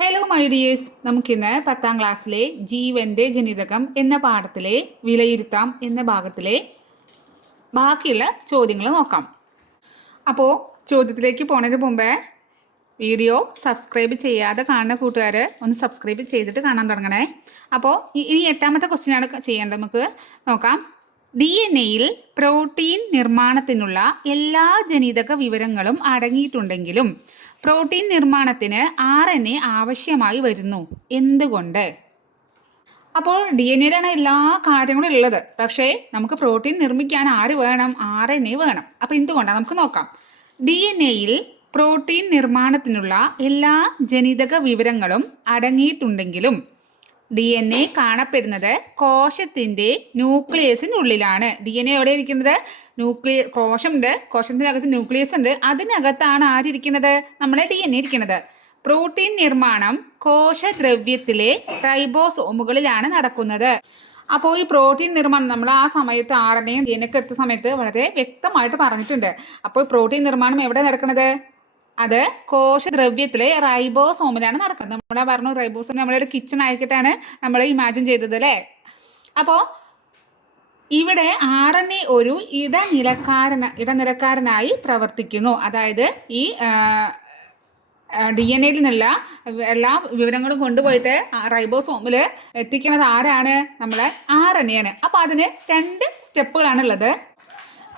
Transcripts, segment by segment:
Hello my dears നമുക്കിന്ന് പത്താം ക്ലാസ്സിലെ ജീവന്റെ ജനിതകം എന്ന പാഠത്തിലെ വിലയിരുത്താം എന്ന ഭാഗത്തിലെ ബാക്കിയുള്ള ചോദ്യങ്ങൾ നോക്കാം. അപ്പോൾ ചോദ്യത്തിലേക്ക് പോണതിന് മുമ്പേ വീഡിയോ സബ്സ്ക്രൈബ് ചെയ്യാതെ കാണുന്ന കൂട്ടുകാർ ഒന്ന് സബ്സ്ക്രൈബ് ചെയ്തിട്ട് കാണാൻ തുടങ്ങണേ. അപ്പോൾ ഇനി എട്ടാമത്തെ ക്വസ്റ്റ്യനാണ് ചെയ്യേണ്ടത്. നമുക്ക് നോക്കാം. ഡി എൻ എയിൽ പ്രോട്ടീൻ നിർമ്മാണത്തിനുള്ള എല്ലാ ജനിതക വിവരങ്ങളും അടങ്ങിയിട്ടുണ്ടെങ്കിലും പ്രോട്ടീൻ നിർമ്മാണത്തിന് ആർ എൻ എ ആവശ്യമായി വരുന്നു. എന്തുകൊണ്ട്? അപ്പോൾ ഡി എൻ എയിലാണ് എല്ലാ കാര്യങ്ങളും ഉള്ളത്. പക്ഷേ നമുക്ക് പ്രോട്ടീൻ നിർമ്മിക്കാൻ ആര് വേണം? ആർ എൻ എ വേണം. അപ്പോൾ എന്തുകൊണ്ടാണ് നമുക്ക് നോക്കാം. ഡി എൻ എയിൽ പ്രോട്ടീൻ നിർമ്മാണത്തിനുള്ള എല്ലാ ജനിതക വിവരങ്ങളും അടങ്ങിയിട്ടുണ്ടെങ്കിലും ഡി എൻ എ കാണപ്പെടുന്നത് കോശത്തിന്റെ ന്യൂക്ലിയസിനുള്ളിലാണ്. ഡി എൻ എ എവിടെ ഇരിക്കുന്നത്? ന്യൂക്ലിയ കോശമുണ്ട്. കോശത്തിനകത്ത് ന്യൂക്ലിയസ് ഉണ്ട് അതിനകത്താണ് ആരിയ്ക്കുന്നത്? നമ്മുടെ ഡി എൻ എ ഇരിക്കുന്നത്. പ്രോട്ടീൻ നിർമ്മാണം കോശദ്രവ്യത്തിലെ റൈബോസോമുകളിലാണ് നടക്കുന്നത്. അപ്പോൾ ഈ പ്രോട്ടീൻ നിർമ്മാണം നമ്മൾ ആ സമയത്ത് ആർ എൻ ഒക്കെ എടുത്ത സമയത്ത് വളരെ വ്യക്തമായിട്ട് പറഞ്ഞിട്ടുണ്ട്. അപ്പോൾ പ്രോട്ടീൻ നിർമ്മാണം എവിടെ നടക്കുന്നത്? അത് കോശദ്രവ്യത്തിലെ റൈബോസോമിലാണ് നടക്കുന്നത്. നമ്മളെ പറഞ്ഞു റൈബോസോം ഒരു കിച്ചൺ ആയിക്കിട്ടാണ് നമ്മൾ ഇമാജിൻ ചെയ്തത് അല്ലേ? അപ്പോൾ ഇവിടെ ആർ എൻ എ ഒരു ഇടനിലക്കാരന ഇടനിലക്കാരനായി പ്രവർത്തിക്കുന്നു. അതായത് ഈ ഡി എൻ എയിൽ നിന്നുള്ള എല്ലാ വിവരങ്ങളും കൊണ്ടുപോയിട്ട് റൈബോസോമിൽ എത്തിക്കുന്നത് ആരാണ്? നമ്മളെ ആർ എൻ എ ആണ് അപ്പോൾ അതിന് രണ്ട് സ്റ്റെപ്പുകളാണുള്ളത്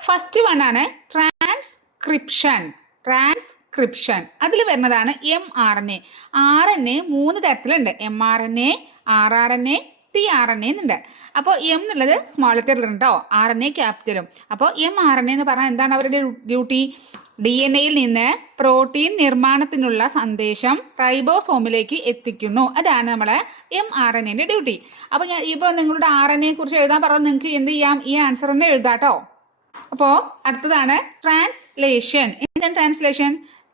ഫസ്റ്റ് വൺ ആണ് ട്രാൻസ്ക്രിപ്ഷൻ ട്രാൻസ്ക്രിപ്ഷൻ അതിൽ വരുന്നതാണ് M R N A R N A മൂന്ന് തരത്തിലുണ്ട്. M R N A R R N A T R N A എന്നുണ്ട്. അപ്പോൾ എം എന്നുള്ളത് സ്മോൾ ലെറ്ററിൽ ഉണ്ടോ? ആർ എൻ എ ക്യാപിറ്റലും അപ്പോൾ എം ആർ എൻ എ എന്ന് പറഞ്ഞാൽ എന്താണ് അവരുടെ ഡ്യൂട്ടി? ഡി എൻ എയിൽ നിന്ന് പ്രോട്ടീൻ നിർമ്മാണത്തിനുള്ള സന്ദേശം റൈബോസോമിലേക്ക് എത്തിക്കുന്നു. അതാണ് നമ്മളെ എം ആർ എൻ എന്റെ ഡ്യൂട്ടി. അപ്പോൾ ഞാൻ ഇപ്പോൾ നിങ്ങളുടെ ആർ എൻ എ കുറിച്ച് എഴുതാൻ പറഞ്ഞാൽ നിങ്ങൾക്ക് എന്ത് ചെയ്യാം? ഈ ആൻസർ തന്നെ എഴുതാട്ടോ. അപ്പോൾ അടുത്തതാണ് ട്രാൻസ്ലേഷൻ എന്താണ് translation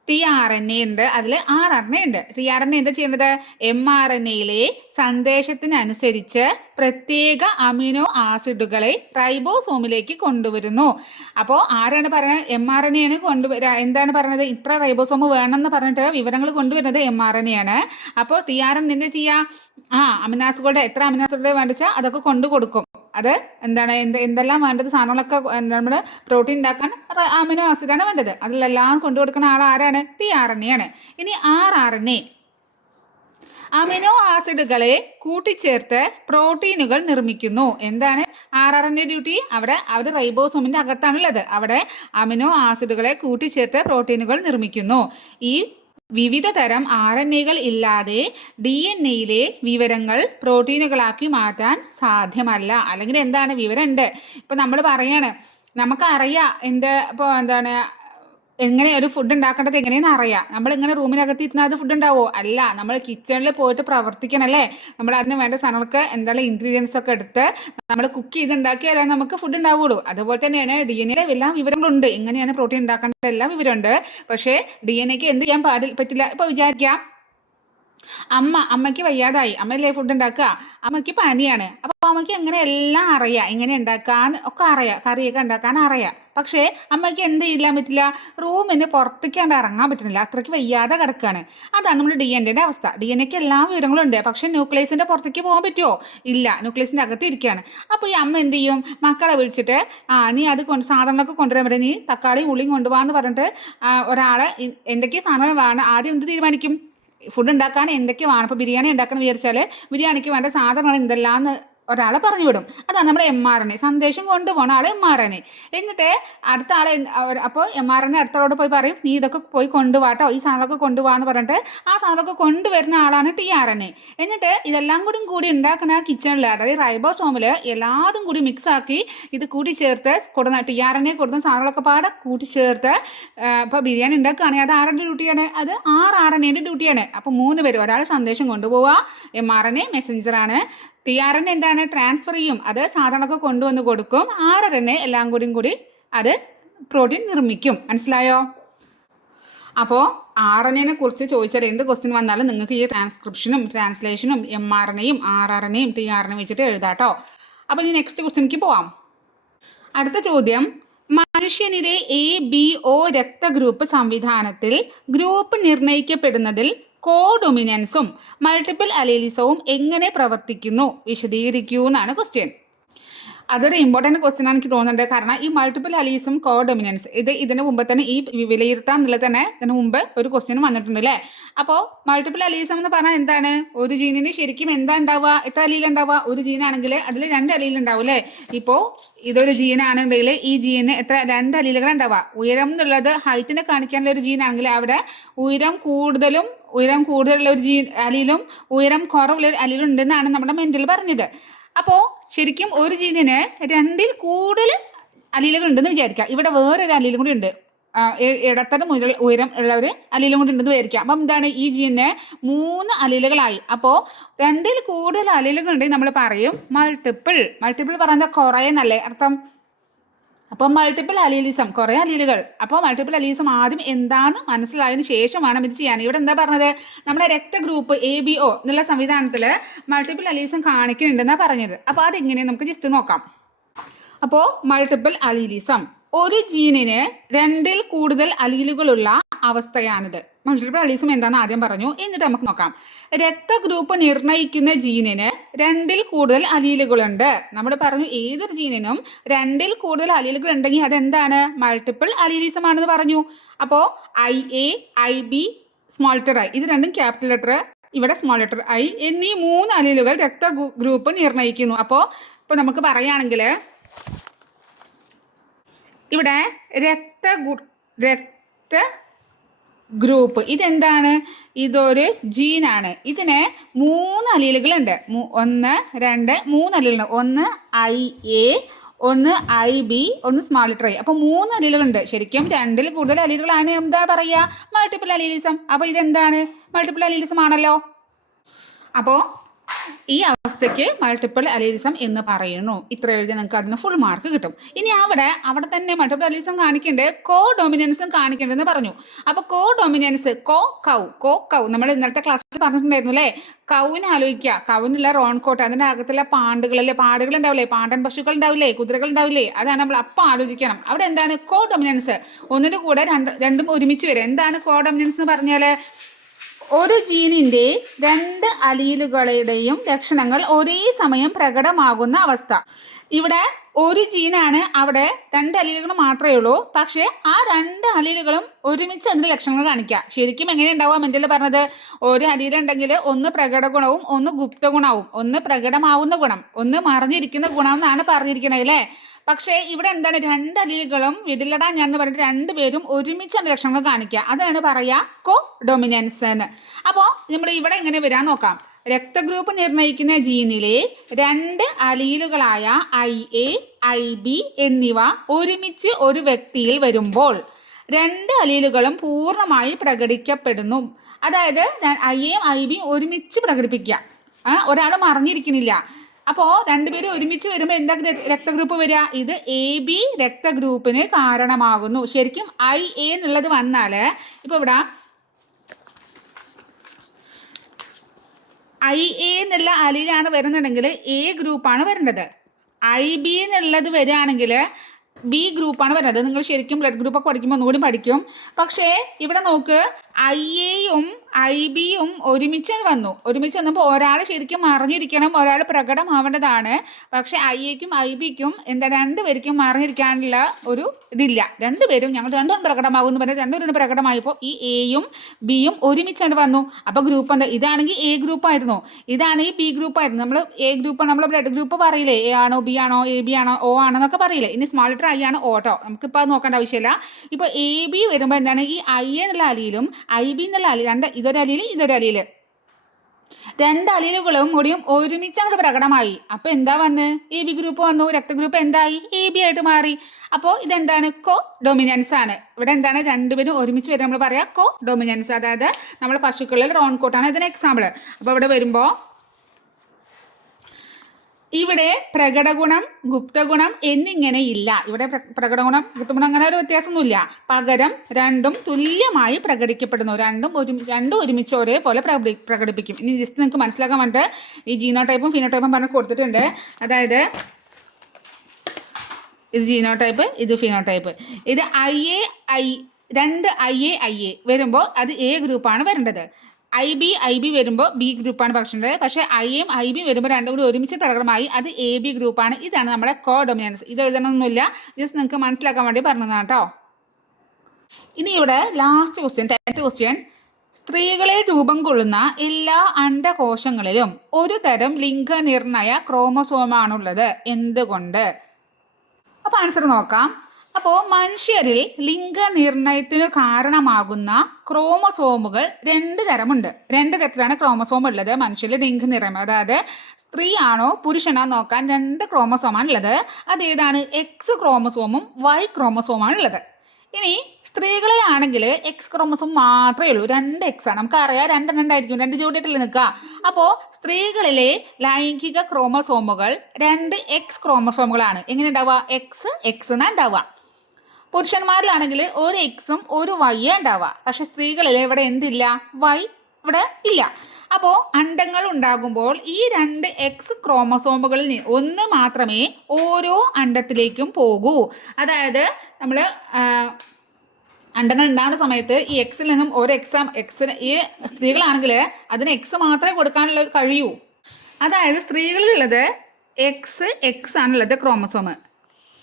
T R N A ഉണ്ട്. അതിൽ ആർ ആർ എൻ എ ഉണ്ട്. ടി ആർ എൻ എ എന്താ ചെയ്യേണ്ടത് എം ആർ എൻ എയിലെ സന്ദേശത്തിനനുസരിച്ച് പ്രത്യേക അമിനോ ആസിഡുകളെ റൈബോസോമിലേക്ക് കൊണ്ടുവരുന്നു. അപ്പോൾ ആരാണ് പറയുന്നത്? എം ആർ എൻ എയാണ് കൊണ്ടുവരാ എന്താണ് പറയുന്നത്? ഇത്ര റൈബോസോം എന്ന് പറഞ്ഞിട്ട് വിവരങ്ങൾ കൊണ്ടുവരുന്നത് എം ആർ എൻ എ ആണ് അപ്പോൾ ടി ആർ എൻ എന്താ ചെയ്യുക ആ അമിനാസുകളുടെ എത്ര അമിനാസുകളുടെ വേണ്ടിച്ചാൽ അതൊക്കെ കൊണ്ടു കൊടുക്കും അത് എന്താണ് എന്ത് എന്തെല്ലാം വേണ്ടത് സാധനങ്ങളൊക്കെ നമ്മൾ പ്രോട്ടീൻ ഉണ്ടാക്കാൻ അമിനോ ആസിഡാണ് വേണ്ടത്. അതിലെല്ലാം കൊണ്ടു കൊടുക്കുന്ന ആൾ ആരാണ്? ടി ആർ എൻ എ ആണ്. ഇനി R R N A amino ആസിഡുകളെ കൂട്ടിച്ചേർത്ത് പ്രോട്ടീനുകൾ നിർമ്മിക്കുന്നു. എന്താണ് R R N A duty അവിടെ അവർ റൈബോസോമിന്റെ അകത്താണുള്ളത്. അവിടെ അമിനോ ആസിഡുകളെ കൂട്ടിച്ചേർത്ത് പ്രോട്ടീനുകൾ നിർമ്മിക്കുന്നു. ഈ വിവിധ തരം ആർ എൻ എകൾ ഇല്ലാതെ ഡി എൻ എയിലെ വിവരങ്ങൾ പ്രോട്ടീനുകളാക്കി മാറ്റാൻ സാധ്യമല്ല. അല്ലെങ്കിൽ എന്താണ് വിവരമുണ്ട്? ഇപ്പം നമ്മൾ പറയാണ് നമുക്കറിയാം എന്ത് ഇപ്പോൾ എന്താണ് എങ്ങനെ ഒരു ഫുഡ് ഉണ്ടാക്കേണ്ടത് എങ്ങനെയെന്ന് അറിയാം. നമ്മൾ ഇങ്ങനെ റൂമിനകത്ത് ഇരുന്നാൽ അത് ഫുഡ് ഉണ്ടാവോ? അല്ല നമ്മൾ കിച്ചണിൽ പോയിട്ട് പ്രവർത്തിക്കണം അല്ലേ നമ്മൾ അതിന് വേണ്ട സാധനങ്ങൾക്ക് എന്താണ് ഇൻഗ്രീഡിയൻസ് ഒക്കെ എടുത്ത് നമ്മൾ കുക്ക് ചെയ്തുണ്ടാക്കിയാലേ നമുക്ക് ഫുഡ് ഉണ്ടാവുള്ളൂ. അതുപോലെ തന്നെയാണ് ഡി എൻ എയുടെ എല്ലാ വിവരങ്ങളുണ്ട്. എങ്ങനെയാണ് പ്രോട്ടീൻ ഉണ്ടാക്കേണ്ടത് എല്ലാം വിവരമുണ്ട്. പക്ഷേ ഡി എൻ എക്ക് എന്ത് ചെയ്യാൻ പാടില്ല പറ്റില്ല. ഇപ്പോൾ വിചാരിക്കാം. അമ്മ അമ്മയ്ക്ക് വയ്യാതായി. അമ്മയല്ലേ ഫുഡ് ഉണ്ടാക്കുക? അമ്മയ്ക്ക് പനിയാണ്. അപ്പോൾ അമ്മയ്ക്ക് എങ്ങനെ എല്ലാം അറിയാം. ഇങ്ങനെ ഉണ്ടാക്കാൻ ഒക്കെ അറിയാം. കറിയൊക്കെ ഉണ്ടാക്കാൻ അറിയാം. പക്ഷേ അമ്മയ്ക്ക് എന്ത് ചെയ്യാൻ പറ്റില്ല? റൂമിന് പുറത്തേക്കാണ്ട് ഇറങ്ങാൻ പറ്റുന്നില്ല. അത്രയ്ക്ക് വയ്യാതെ കിടക്കുകയാണ് അതാണ് നമ്മുടെ ഡി എൻ എന്റെ അവസ്ഥ. ഡി എൻ എക്ക് എല്ലാ വിവരങ്ങളും ഉണ്ട്. പക്ഷേ ന്യൂക്ലിയസിന്റെ പുറത്തേക്ക് പോകാൻ പറ്റുമോ ഇല്ല. ന്യൂക്ലിയസിന്റെ അകത്ത് ഇരിക്കുകയാണ് അപ്പോൾ ഈ അമ്മ എന്ത് ചെയ്യും? മക്കളെ വിളിച്ചിട്ട് ആ നീ അത് കൊണ്ട് സാധനങ്ങളൊക്കെ കൊണ്ടുവരാൻ പറ്റും നീ തക്കാളിയും ഉള്ളിയും കൊണ്ടുപോകാന്ന് പറഞ്ഞിട്ട് ഒരാളെ എന്തൊക്കെ സാധനങ്ങൾ വേണം? ആദ്യം എന്ത് തീരുമാനിക്കും? ഫുഡ് ഉണ്ടാക്കാൻ എന്തൊക്കെ വേണം? ഇപ്പോൾ ബിരിയാണി ഉണ്ടാക്കണം വിചാരിച്ചാൽ ബിരിയാണിക്ക് വേണ്ട സാധനങ്ങൾ എന്തെല്ലാന്ന് ഒരാളെ പറഞ്ഞു വിടും. അതാണ് നമ്മുടെ എം ആർ എൻ എ സന്ദേശം കൊണ്ടുപോകണ ആൾ എം ആർ എൻ എ എന്നിട്ട് അടുത്ത ആളെ അപ്പോൾ എം ആർ എൻ എ അടുത്ത ആളോട് പോയി പറയും നീ ഇതൊക്കെ പോയി കൊണ്ടുപോട്ടോ ഈ സാധനമൊക്കെ കൊണ്ടുപോകാന്ന് പറഞ്ഞിട്ട് ആ സാധനമൊക്കെ കൊണ്ടുവരുന്ന ആളാണ് ടി ആർ എൻ എ എന്നിട്ട് ഇതെല്ലാം കൂടി കൂടി ഉണ്ടാക്കുന്ന കിച്ചണിൽ അതായത് റൈബോസോമിൽ എല്ലാതും കൂടി മിക്സ് ആക്കി ഇത് കൂട്ടി ചേർത്ത് കൊടുന്ന ടി ആർ എൻ എ കൊടുക്കുന്ന സാധനങ്ങളൊക്കെ പാടെ കൂട്ടി ചേർത്ത് ഇപ്പോൾ ബിരിയാണി ഉണ്ടാക്കുകയാണെങ്കിൽ അത് ആരുടെ ഡ്യൂട്ടിയാണ്? അത് ആറ് ആർ എൻ എന്റെ ഡ്യൂട്ടിയാണ്. അപ്പോൾ മൂന്ന് പേര് ഒരാൾ സന്ദേശം കൊണ്ടുപോവുക. എം ആർ എൻ എ മെസ്സഞ്ചറാണ് ടി ആർ എൻ എന്താണ്? ട്രാൻസ്ഫർ ചെയ്യും. അത് സാധനമൊക്കെ കൊണ്ടുവന്ന് കൊടുക്കും. ആർ ആർ എൻ എ എല്ലാം കൂടിയും കൂടി അത് പ്രോട്ടീൻ നിർമ്മിക്കും. മനസ്സിലായോ? അപ്പോൾ ആർ എൻ എനെ കുറിച്ച് ചോദിച്ചാൽ എന്ത് ക്വസ്റ്റ്യൻ വന്നാലും നിങ്ങൾക്ക് ഈ ട്രാൻസ്ക്രിപ്ഷനും ട്രാൻസ്ലേഷനും എം ആർ എൻ എയും ആർ ആർ എനെയും ടി ആർ എനെ വെച്ചിട്ട് എഴുതാട്ടോ അപ്പോൾ ഇനി നെക്സ്റ്റ് ക്വസ്റ്റ്യനിക്ക് പോവാം. അടുത്ത ചോദ്യം. മനുഷ്യനിലെ എ ബി ഒ രക്തഗ്രൂപ്പ് സംവിധാനത്തിൽ ഗ്രൂപ്പ് നിർണയിക്കപ്പെടുന്നതിൽ കോഡൊമിനൻസും മൾട്ടിപ്പിൾ അലീലിസവും എങ്ങനെ പ്രവർത്തിക്കുന്നു? വിശദീകരിക്കൂ എന്നാണ് ക്വസ്റ്റ്യൻ അതൊരു ഇമ്പോർട്ടന്റ് ക്വസ്റ്റ്യൻ ആണ് എനിക്ക് തോന്നുന്നുണ്ട്. കാരണം ഈ മൾട്ടിപ്പിൾ അലീസും കോ ഡൊമിനൻസ് ഇത് ഇതിന് മുമ്പ് തന്നെ ഈ വിലയിരുത്താം എന്നുള്ള തന്നെ ഇതിന് മുമ്പ് ഒരു ക്വസ്റ്റ്യൻ വന്നിട്ടുണ്ട് അല്ലേ അപ്പോൾ മൾട്ടിപ്പിൾ അലീസം എന്ന് പറഞ്ഞാൽ എന്താണ്? ഒരു ജീനിന് ശരിക്കും എന്താ ഉണ്ടാവുക? എത്ര അലീൽ ഉണ്ടാവുക? ഒരു ജീനാണെങ്കിൽ അതിൽ രണ്ട് അലീൽ ഉണ്ടാവും അല്ലേ ഇപ്പോൾ ഇതൊരു ജീനാണെങ്കിൽ ഈ ജീന് എത്ര രണ്ട് അലീലുകൾ ഉണ്ടാവുക? ഉയരം എന്നുള്ളത് ഹൈറ്റിനെ കാണിക്കാനുള്ള ഒരു ജീനാണെങ്കിൽ അവിടെ ഉയരം കൂടുതലും ഉയരം കൂടുതലുള്ള ഒരു ജീ അലീലും ഉയരം കുറവുള്ള ഒരു അലീലും ഉണ്ടെന്നാണ് നമ്മുടെ മെന്റിൽ പറഞ്ഞത്. അപ്പോൾ ശരിക്കും ഒരു ജീനിന് രണ്ടിൽ കൂടുതൽ അലീലുകൾ ഉണ്ടെന്ന് വിചാരിക്കാം. ഇവിടെ വേറൊരു അലീലും കൂടി ഉണ്ട്. ആ, മുതൽ ഇടത്തരം ഉയര ഉയരം ഉള്ള ഒരു അലീലും കൂടി ഉണ്ടെന്ന് വിചാരിക്കാം. അപ്പം എന്താണ് ഈ ജീനിന് മൂന്ന് അലീലുകളായി. അപ്പോൾ രണ്ടിൽ കൂടുതൽ അലീലുകൾ ഉണ്ടെങ്കിൽ നമ്മൾ പറയും മൾട്ടിപ്പിൾ മൾട്ടിപ്പിൾ പറയുന്നത് കുറേ എന്നല്ലേ അർത്ഥം? അപ്പോൾ മൾട്ടിപ്പിൾ അലീലിസം കുറേ അലീലുകൾ അപ്പോൾ മൾട്ടിപ്പിൾ അലീലിസം ആദ്യം എന്താണ്? മനസ്സിലായതിന് ശേഷം വേണം ഇത് ചെയ്യാൻ. ഇവിടെ എന്താ പറഞ്ഞത്? നമ്മുടെ രക്തഗ്രൂപ്പ് എ ബി ഒ എന്നുള്ള സംവിധാനത്തിൽ മൾട്ടിപ്പിൾ അലീലിസം കാണിക്കുന്നുണ്ടെന്നാണ് പറഞ്ഞത്. അപ്പോൾ അതെങ്ങനെയാണ് നമുക്ക് ജസ്റ്റ് നോക്കാം. അപ്പോൾ മൾട്ടിപ്പിൾ അലീലിസം ഒരു ജീനിന് രണ്ടിൽ കൂടുതൽ അലീലുകളുള്ള അവസ്ഥയാണിത്. മൾട്ടിപ്പിൾ അലീസം എന്താണെന്ന് ആദ്യം പറഞ്ഞു. എന്നിട്ട് നമുക്ക് നോക്കാം. രക്തഗ്രൂപ്പ് നിർണയിക്കുന്ന ജീനിന് രണ്ടിൽ കൂടുതൽ അലീലുകളുണ്ട്. നമ്മൾ പറഞ്ഞു ഏതൊരു ജീനിനും രണ്ടിൽ കൂടുതൽ അലീലുകൾ ഉണ്ടെങ്കിൽ അതെന്താണ്? മൾട്ടിപ്പിൾ അലീലിസം ആണെന്ന് പറഞ്ഞു. അപ്പോൾ I A I B small letter I ഇത് രണ്ടും ക്യാപിറ്റൽ ലെറ്റർ ഇവിടെ സ്മോൾ ലെറ്റർ ഐ എന്നീ മൂന്ന് അലീലുകൾ രക്തഗ്രൂപ്പ് ഗ്രൂപ്പ് നിർണയിക്കുന്നു അപ്പോൾ ഇപ്പോൾ നമുക്ക് പറയുകയാണെങ്കിൽ ഇവിടെ രക്ത രക്ത ഗ്രൂപ്പ്. ഇതെന്താണ്? ഇതൊരു ജീനാണ്. ഇതിന് മൂന്ന് അലീലുകളുണ്ട്. ഒന്ന് രണ്ട് മൂന്ന് അലീലുണ്ട്. ഒന്ന് ഐ എ ഒന്ന് ഐ ബി ഒന്ന് സ്മാൾ ലെറ്റർ ഐ. അപ്പോൾ മൂന്ന് അലീലുകളുണ്ട്. ശരിക്കും രണ്ടിൽ കൂടുതൽ അലീലുകളാണ്. എന്താ പറയുക? Multiple allelism. അപ്പോൾ ഇതെന്താണ്? മൾട്ടിപ്പിൾ അലീലിസം ആണല്ലോ. അപ്പോൾ ഈ അവസ്ഥയ്ക്ക് മൾട്ടിപ്പിൾ അലീലിസം എന്ന് പറയുന്നു. ഇത്ര എഴുതി നിങ്ങൾക്ക് അതിന് ഫുൾ മാർക്ക് കിട്ടും. ഇനി അവിടെ അവിടെ തന്നെ മൾട്ടിപ്പിൾ അലീലിസം കാണിക്കേണ്ടത് കോ ഡൊമിനൻസും കാണിക്കേണ്ടതെന്ന് പറഞ്ഞു. അപ്പോൾ co dominance co cow co cow നമ്മൾ ഇന്നലത്തെ ക്ലാസ്സിൽ പറഞ്ഞിട്ടുണ്ടായിരുന്നു അല്ലേ? കൗവിനെ ആലോചിക്കുക. കൗവിനുള്ള റോൺ കോട്ട് അതിന്റെ അകത്തുള്ള പാണ്ടുകളല്ലേ പാടുകൾ ഉണ്ടാവില്ലേ? പാണ്ടൻ പശുക്കൾ ഉണ്ടാവില്ലേ? കുതിരകൾ ഉണ്ടാവില്ലേ? അതാണ് നമ്മൾ അപ്പം ആലോചിക്കണം. അവിടെ എന്താണ് കോ ഡൊമിനൻസ് ഒന്നിന്റെ കൂടെ രണ്ട് രണ്ടും ഒരുമിച്ച് വരും. എന്താണ് കോ ഡൊമിനൻസ് എന്ന് പറഞ്ഞാൽ ഒരു ജീനിന്റെ രണ്ട് അലീലുകളുടെയും ലക്ഷണങ്ങൾ ഒരേ സമയം പ്രകടമാകുന്ന അവസ്ഥ. ഇവിടെ ഒരു ജീനാണ് അവിടെ രണ്ട് അലീലുകൾ മാത്രമേ ഉള്ളൂ. പക്ഷേ ആ രണ്ട് അലീലുകളും ഒരുമിച്ച് അതിന്റെ ലക്ഷണങ്ങൾ കാണിക്കുക ശരിക്കും എങ്ങനെ ഉണ്ടാവുക മെന്റൽ പറഞ്ഞത്? ഒരു അലീലുണ്ടെങ്കിൽ ഒന്ന് പ്രകട ഗുണവും ഒന്ന് ഗുപ്ത ഗുണവും ഒന്ന് പ്രകടമാവുന്ന ഗുണം ഒന്ന് മറിഞ്ഞിരിക്കുന്ന ഗുണം എന്നാണ് പറഞ്ഞിരിക്കുന്നത് അല്ലേ? പക്ഷേ ഇവിടെ എന്താണ് രണ്ട് അലീലുകളും വിടില്ലടാ ഞാൻ എന്ന് പറഞ്ഞിട്ട് രണ്ടുപേരും ഒരുമിച്ചാണ് ലക്ഷണങ്ങൾ കാണിക്കുക. അതാണ് പറയാ കോ ഡൊമിനൻസ് എന്ന് അപ്പോൾ നമ്മൾ ഇവിടെ എങ്ങനെ വരാൻ നോക്കാം. രക്തഗ്രൂപ്പ് നിർണയിക്കുന്ന ജീനിലെ രണ്ട് അലീലുകളായ ഐ എ ഐ ബി എന്നിവ ഒരുമിച്ച് ഒരു വ്യക്തിയിൽ വരുമ്പോൾ രണ്ട് അലീലുകളും പൂർണമായി പ്രകടിക്കപ്പെടുന്നു. അതായത് ഐ എയും ഐ ബിയും ഒരുമിച്ച് പ്രകടിപ്പിക്കുക. ഒരാൾ മറിഞ്ഞിരിക്കുന്നില്ല അപ്പോൾ രണ്ടുപേരും ഒരുമിച്ച് വരുമ്പോൾ എന്താ രക്തഗ്രൂപ്പ് വരിക ഇത് എ ബി രക്തഗ്രൂപ്പിന് കാരണമാകുന്നു. ശരിക്കും ഐ എ എന്നുള്ളത് വന്നാൽ ഇപ്പോൾ ഇവിടെ. ഐ എ എന്നുള്ള അലിയിലാണ് വരുന്നുണ്ടെങ്കിൽ എ ഗ്രൂപ്പാണ് വരേണ്ടത്. ഐ ബി എന്നുള്ളത് വരികയാണെങ്കിൽ ബി ഗ്രൂപ്പാണ് വരുന്നത് നിങ്ങൾ ശരിക്കും ബ്ലഡ് ഗ്രൂപ്പ് ഒക്കെ പഠിക്കുമ്പോൾ ഒന്നുകൂടി പഠിക്കും. പക്ഷേ ഇവിടെ നോക്ക്. ഐ എയും ഐ ബിയും ഒരുമിച്ച് വന്നു. ഒരുമിച്ച് വന്നപ്പോൾ ഒരാൾ ശരിക്കും മറിഞ്ഞിരിക്കണം ഒരാൾ പ്രകടമാവേണ്ടതാണ്. പക്ഷേ ഐ എക്കും ഐ ബിക്കും എന്താ രണ്ടുപേർക്കും മറിഞ്ഞിരിക്കാനുള്ള ഒരു ഇതില്ല. രണ്ടുപേരും ഞങ്ങൾ രണ്ടുപേരും പ്രകടമാകും എന്ന് പറഞ്ഞാൽ രണ്ടുപേരും പ്രകടമായപ്പോൾ ഈ എയും ബിയും ഒരുമിച്ചാണ് വന്നു. അപ്പോൾ ഗ്രൂപ്പ് എന്താ ഇതാണെങ്കിൽ എ ഗ്രൂപ്പ് ആയിരുന്നു ഇതാണെങ്കിൽ ബി ഗ്രൂപ്പ് ആയിരുന്നു നമ്മൾ എ ഗ്രൂപ്പ് നമ്മൾ ബ്ലഡ് ഗ്രൂപ്പ് പറയില്ലേ? എ ആണോ ബി ആണോ എ ബി ആണോ ഒ ആണോ എന്നൊക്കെ പറയില്ലേ? ഇനി സ്മാൾ ലെറ്റർ ഐ ആണ് ഓട്ടോ നമുക്കിപ്പോൾ അത് നോക്കേണ്ട ആവശ്യമില്ല. ഇപ്പോൾ എ ബി വരുമ്പോൾ എന്താണ് ഈ ഐ എന്നുള്ള അലിയിലും ഐ ബി എന്നുള്ള അലി രണ്ട് ഇതൊരു അലിയിൽ ഇതൊരു അലിയിൽ രണ്ട് അലീലുകളും മുടിയും ഒരുമിച്ച് അങ്ങോട്ട് പ്രകടമായി. അപ്പോൾ എന്താ വന്ന്? എ ബി ഗ്രൂപ്പ് വന്നു രക്തഗ്രൂപ്പ് എന്തായി? എ ബി ആയിട്ട് മാറി. അപ്പോൾ ഇതെന്താണ്? കോ ഡൊമിനൻസ് ആണ്. ഇവിടെ എന്താണ്? രണ്ടുപേരും ഒരുമിച്ച് വരുന്നത് നമ്മൾ പറയാം കോ ഡൊമിനൻസ് അതായത് നമ്മൾ പശുക്കളിൽ റോൺകോട്ടാണ് ഇതിന് എക്സാമ്പിൾ അപ്പോൾ ഇവിടെ വരുമ്പോൾ ഇവിടെ പ്രകടഗുണം ഗുപ്തഗുണം എന്നിങ്ങനെ ഇല്ല ഇവിടെ പ്രകടഗുണം ഗുപ്തഗുണം അങ്ങനെ ഒരു വ്യത്യാസമൊന്നുമില്ല. പകരം രണ്ടും തുല്യമായി പ്രകടിക്കപ്പെടുന്നു. രണ്ടും ഒരു രണ്ടും ഒരുമിച്ച് ഒരേപോലെ പ്രകടി പ്രകടിപ്പിക്കും. ഇനി ജസ്റ്റ് നിങ്ങൾക്ക് മനസ്സിലാക്കാൻ വേണ്ടിയിട്ട് ഈ ജീനോ ടൈപ്പും ഫിനോ ടൈപ്പും പറഞ്ഞ് കൊടുത്തിട്ടുണ്ട്. അതായത് ഇത് ജീനോ ടൈപ്പ് ഇത് ഫിനോ ടൈപ്പ് ഇത് ഐ എ ഐ രണ്ട് ഐ എ ഐ എ വരുമ്പോൾ അത് എ ഗ്രൂപ്പാണ് വരേണ്ടത്. ഐ ബി ഐ ബി വരുമ്പോൾ ബി ഗ്രൂപ്പാണ് പക്ഷേ പക്ഷേ ഐ എം ഐ ബി വരുമ്പോൾ രണ്ടും കൂടി ഒരുമിച്ച് പ്രകടമായി അത് എ ബി ഗ്രൂപ്പാണ്. ഇതാണ് നമ്മുടെ കോ ഡൊമിനൻസ് ഇത് എഴുതണമെന്നൊന്നുമില്ല. ജസ്റ്റ് നിങ്ങൾക്ക് മനസ്സിലാക്കാൻ വേണ്ടി പറഞ്ഞതാണ് കേട്ടോ. ഇനി ഇവിടെ ലാസ്റ്റ് ക്വസ്റ്റ്യൻ ടെൻത്ത് ക്വസ്റ്റ്യൻ സ്ത്രീകളെ രൂപം കൊള്ളുന്ന എല്ലാ അണ്ടകോശങ്ങളിലും ഒരു തരം ലിംഗനിർണയ ക്രോമസോമാണുള്ളത്. എന്തുകൊണ്ട്? അപ്പോൾ ആൻസർ നോക്കാം. അപ്പോൾ മനുഷ്യരിൽ ലിംഗനിർണയത്തിനു കാരണമാകുന്ന ക്രോമസോമുകൾ രണ്ട് തരമുണ്ട്. രണ്ട് തരത്തിലാണ് ക്രോമസോം ഉള്ളത്. മനുഷ്യരിൽ ലിംഗനിർണയം അതായത് സ്ത്രീയാണോ പുരുഷനാണോ നോക്കാൻ രണ്ട് ക്രോമസോമാണ് ഉള്ളത്. അതേതാണ് എക്സ് ക്രോമസോമും വൈ ക്രോമസോമാണ് ഉള്ളത്. ഇനി സ്ത്രീകളിലാണെങ്കിൽ എക്സ് ക്രോമസോം മാത്രമേ ഉള്ളൂ. രണ്ട് എക്സ് ആണ്. നമുക്കറിയാം രണ്ടെണ്ണം ഉണ്ടായിരിക്കും. രണ്ട് ജോഡിയായിട്ടല്ലേ നിൽക്കുക. അപ്പോൾ സ്ത്രീകളിലെ ലൈംഗിക ക്രോമസോമുകൾ രണ്ട് എക്സ് ക്രോമസോമുകളാണ്. എങ്ങനെ ഉണ്ടാവുക? എക്സ് എക്സ് എന്നാണ് ഉണ്ടാവുക. പുരുഷന്മാരിലാണെങ്കിൽ ഒരു എക്സും ഒരു വൈയേ ഉണ്ടാവുക. പക്ഷെ സ്ത്രീകളിൽ ഇവിടെ എന്തില്ല? വൈ ഇവിടെ ഇല്ല. അപ്പോൾ അണ്ടങ്ങൾ ഉണ്ടാകുമ്പോൾ ഈ രണ്ട് എക്സ് ക്രോമസോമുകളിൽ ഒന്ന് മാത്രമേ ഓരോ അണ്ടത്തിലേക്കും പോകൂ. അതായത് നമ്മൾ അണ്ടങ്ങൾ ഉണ്ടാകുന്ന സമയത്ത് ഈ എക്സിൽ നിന്നും ഒരു എക്സാം എക്സിന് ഈ സ്ത്രീകളാണെങ്കിൽ അതിന് എക്സ് മാത്രമേ കൊടുക്കാനുള്ള കഴിയൂ. അതായത് സ്ത്രീകളിലുള്ളത് എക്സ് എക്സ് ആണുള്ളത് ക്രോമസോം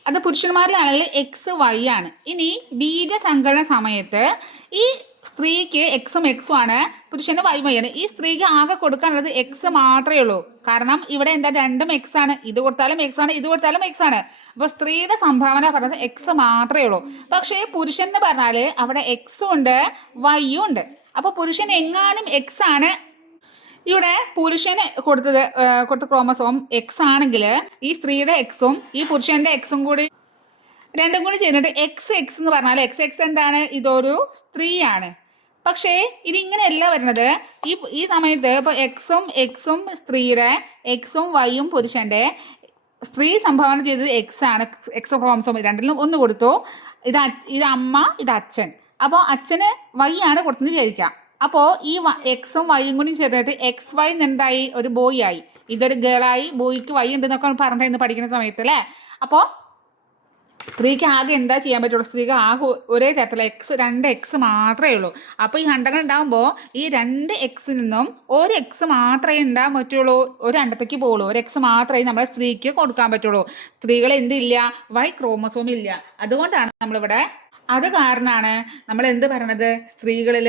അത് പുരുഷന്മാരിലാണെങ്കിൽ എക്സ് വൈ ആണ്. ഇനി ബീജ ബീജസങ്കലന സമയത്ത് ഈ സ്ത്രീക്ക് എക്സും എക്സും ആണ് പുരുഷന് വൈ വൈ ആണ്. ഈ സ്ത്രീക്ക് ആകെ കൊടുക്കാനുള്ളത് എക്സ് മാത്രമേ ഉള്ളൂ. കാരണം ഇവിടെ എന്താ രണ്ടും എക്സ് ആണ്. ഇത് കൊടുത്താലും എക്സ് ആണ് ഇത് കൊടുത്താലും എക്സ് ആണ്. അപ്പോൾ സ്ത്രീയുടെ സംഭാവന പറഞ്ഞത് എക്സ് മാത്രമേ ഉള്ളൂ. പക്ഷേ പുരുഷൻ എന്ന് പറഞ്ഞാൽ അവിടെ എക്സും ഉണ്ട് വൈയും ഉണ്ട്. അപ്പോൾ പുരുഷൻ എങ്ങാനും എക്സ് ആണ് ഇവിടെ പുരുഷന് കൊടുത്തത് കൊടുത്ത ക്രോമസോം എക്സ് ആണെങ്കിൽ ഈ സ്ത്രീയുടെ എക്സും ഈ പുരുഷന്റെ എക്സും കൂടി രണ്ടും കൂടി ചേർന്നിട്ട് എക്സ് എക്സ് എന്ന് പറഞ്ഞാൽ എക്സ് എക്സ് എന്താണ്? ഇതൊരു സ്ത്രീയാണ്. പക്ഷേ ഇതിങ്ങനെയല്ല വരുന്നത്. ഈ ഈ സമയത്ത് ഇപ്പോൾ എക്സും എക്സും സ്ത്രീയുടെ എക്സും വൈയും പുരുഷന്റെ സ്ത്രീ സംഭാവന ചെയ്തത് എക്സ് ആണ്. എക്സ് ക്രോമസോം രണ്ടിലും ഒന്ന് കൊടുത്തു. ഇത് ഇത് അമ്മ ഇത് അച്ഛൻ. അപ്പോൾ അച്ഛന് വൈ ആണ് കൊടുത്തെന്ന് വിചാരിക്കാം. അപ്പോൾ ഈ എക്സും വൈയും കൂടി ചേർന്നിട്ട് എക്സ് വൈ എന്തായി? ഒരു ബോയ് ആയി. ഇതൊരു ഗേളായി ബോയ്ക്ക് വൈ ഉണ്ടെന്നൊക്കെ പറഞ്ഞിരുന്നു പഠിക്കുന്ന സമയത്ത് അല്ലേ? അപ്പോൾ സ്ത്രീക്ക് ആകെ എന്താ ചെയ്യാൻ പറ്റുള്ളൂ? സ്ത്രീക്ക് ആകെ ഒരേ തരത്തിലുള്ള എക്സ് രണ്ട് എക്സ് മാത്രമേ ഉള്ളൂ. അപ്പോൾ ഈ അണ്ടങ്ങൾ ഉണ്ടാകുമ്പോൾ ഈ രണ്ട് എക്സിൽ നിന്നും ഒരു എക്സ് മാത്രമേ ഉണ്ടാകാൻ പറ്റുള്ളൂ. ഒരു അണ്ടത്തേക്ക് പോകുള്ളൂ ഒരു എക്സ് മാത്രമേ നമ്മളെ സ്ത്രീക്ക് കൊടുക്കാൻ പറ്റുള്ളൂ. സ്ത്രീകൾ എന്തില്ല? വൈ ക്രോമസോം ഇല്ല. അതുകൊണ്ടാണ് നമ്മളിവിടെ അത് കാരണമാണ് നമ്മൾ എന്ത് പറയണത്? സ്ത്രീകളിൽ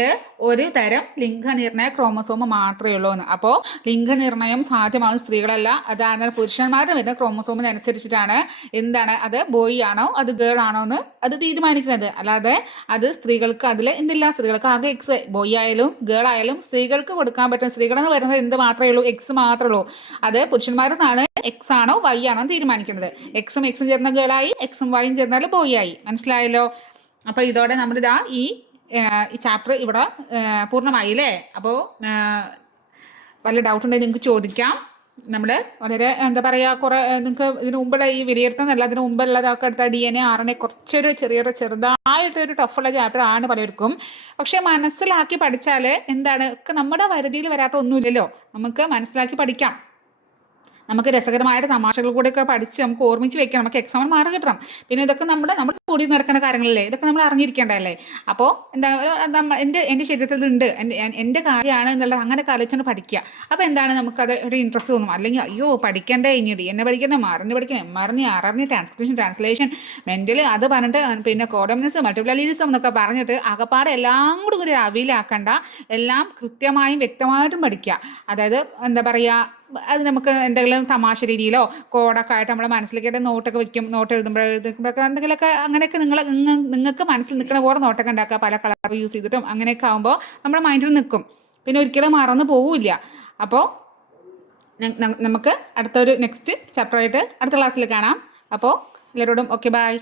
ഒരു തരം ലിംഗനിർണയ ക്രോമസോമ് മാത്രമേ ഉള്ളൂ എന്ന്. അപ്പോൾ ലിംഗനിർണയം സാധ്യമാകുന്ന സ്ത്രീകളല്ല അതാണ് പുരുഷന്മാരുടെ വരുന്ന ക്രോമസോമിനനുസരിച്ചിട്ടാണ് എന്താണ്? അത് ബോയ് ആണോ? അത് ഗേൾ ആണോ എന്ന് അത് തീരുമാനിക്കുന്നത്. അല്ലാതെ അത് സ്ത്രീകൾക്ക് അതിൽ എന്തില്ല. സ്ത്രീകൾക്ക് ആകെ എക്സ് ബോയ് ആയാലും ഗേൾ ആയാലും സ്ത്രീകൾക്ക് കൊടുക്കാൻ പറ്റും സ്ത്രീകളെന്ന് പറയുന്നത് എന്ത് മാത്രമേ ഉള്ളൂ? എക്സ് മാത്രമേ ഉള്ളൂ. അത് പുരുഷന്മാരെന്നാണ് എക്സ് ആണോ? വൈ ആണോ തീരുമാനിക്കുന്നത്. എക്സും എക്സും ചേർന്ന ഗേൾ ഗേളായി എക്സും വൈയും ചേർന്നാൽ ബോയ് ആയി. മനസ്സിലായല്ലോ? അപ്പോൾ ഇതോടെ നമ്മളിതാ ഈ ചാപ്റ്റർ ഇവിടെ പൂർണമായി അല്ലേ അപ്പോൾ വല്ല ഡൗട്ട് ഉണ്ടെങ്കിൽ നിങ്ങൾക്ക് ചോദിക്കാം. നമ്മൾ വളരെ എന്താ പറയുക കുറേ നിങ്ങൾക്ക് ഇതിന് മുമ്പുള്ള ഈ വിലയിരുത്തുന്നല്ല അതിന് മുമ്പുള്ളതൊക്കെ എടുത്ത D N A R N A കുറച്ചൊരു ചെറിയൊരു ചെറുതായിട്ടൊരു ടഫുള്ള ചാപ്റ്റർ ആണ് പലർക്കും. പക്ഷേ മനസ്സിലാക്കി പഠിച്ചാൽ എന്താണ് ഒക്കെ നമ്മുടെ വരുതിയിൽ വരാത്ത ഒന്നുമില്ലല്ലോ. നമുക്ക് മനസ്സിലാക്കി പഠിക്കാം. നമുക്ക് രസകരമായിട്ട് തമാശകൾ കൂടെയൊക്കെ പഠിച്ച് നമുക്ക് ഓർമ്മിച്ച് വെക്കാം. നമുക്ക് എക്സാമിന് മാർക്ക് കിട്ടണം. പിന്നെ ഇതൊക്കെ നമ്മുടെ നമ്മൾ കൂടി നടക്കുന്ന കാര്യങ്ങളല്ലേ? ഇതൊക്കെ നമ്മൾ അറിഞ്ഞിരിക്കേണ്ടതല്ലേ? അപ്പോൾ എന്താ എന്റെ എന്റെ ശരീരത്തിൽ ഉണ്ട്. എന്റെ കാര്യമാണ് എന്നുള്ളത് അങ്ങനെ ആലോചിച്ചാണ് പഠിക്കുക. അപ്പോൾ എന്താണ് നമുക്കത് ഒരു ഇൻട്രസ്റ്റ് തോന്നും. അല്ലെങ്കിൽ അയ്യോ പഠിക്കണ്ടേ ഇനി. എന്നെ പഠിക്കണം മറിഞ്ഞ് പഠിക്കണം. മറിഞ്ഞ് അറിഞ്ഞ് ട്രാൻസ്ക്രിപ്ഷൻ ട്രാൻസ്ലേഷൻ മെന്റൽ അത് പറഞ്ഞിട്ട് പിന്നെ കോഡമിനിസം മൾട്ടിപ്ലീസം എന്നൊക്കെ പറഞ്ഞിട്ട് അകപ്പാടെ എല്ലാം കൂടി കൂടി അവിയിലാക്കണ്ട. എല്ലാം കൃത്യമായും വ്യക്തമായിട്ടും പഠിക്കുക. അതായത് എന്താ പറയുക അത് നമുക്ക് എന്തെങ്കിലും തമാശ രീതിയിലോ കോഡൊക്കെ ആയിട്ട് നമ്മളെ മനസ്സിലേക്ക് നോട്ടൊക്കെ വെക്കും നോട്ട് എഴുതുമ്പോൾ എഴുതുമ്പോഴൊക്കെ എന്തെങ്കിലുമൊക്കെ അങ്ങനെയൊക്കെ നിങ്ങൾ നിങ്ങൾക്ക് മനസ്സിൽ നിൽക്കുന്ന പോലെ നോട്ടൊക്കെ ഉണ്ടാക്കുക. പല കളർ യൂസ് ചെയ്തിട്ടും അങ്ങനെയൊക്കെ ആകുമ്പോൾ നമ്മുടെ മൈൻഡിൽ നിൽക്കും. പിന്നെ ഒരിക്കലും മറന്നു പോവില്ല. അപ്പോൾ നമുക്ക് അടുത്തൊരു നെക്സ്റ്റ് ചാപ്റ്ററായിട്ട് അടുത്ത ക്ലാസ്സിൽ കാണാം. അപ്പോൾ എല്ലാവരോടും ഓക്കെ ബായ്